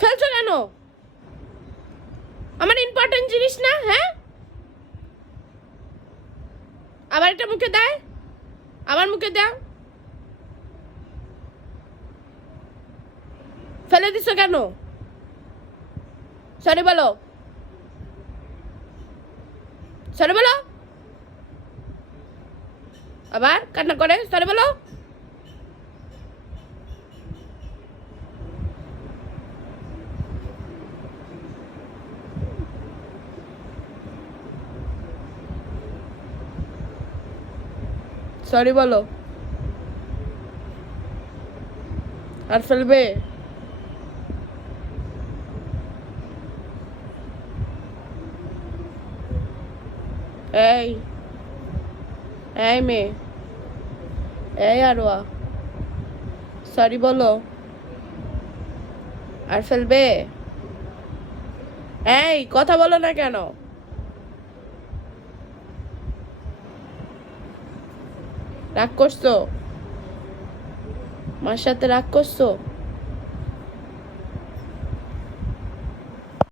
ফেলছো কেন? আমার ইম্পর্টেন্ট জিনিস না? হ্যাঁ, আবার এটা মুখে দেয়, আমার মুখে দাও। ফেলে দিছো কেন? সরি বলো, সরি বলো। আবার কান্না করে সরি বলো। সরি বলো। আর ফেলবে? এই এই মেয়ে, এই আরোয়া, সরি বলো। আর ফেলবে? এই কথা বলো না কেন? রাগ করছো? মার সাথে রাগ করছো?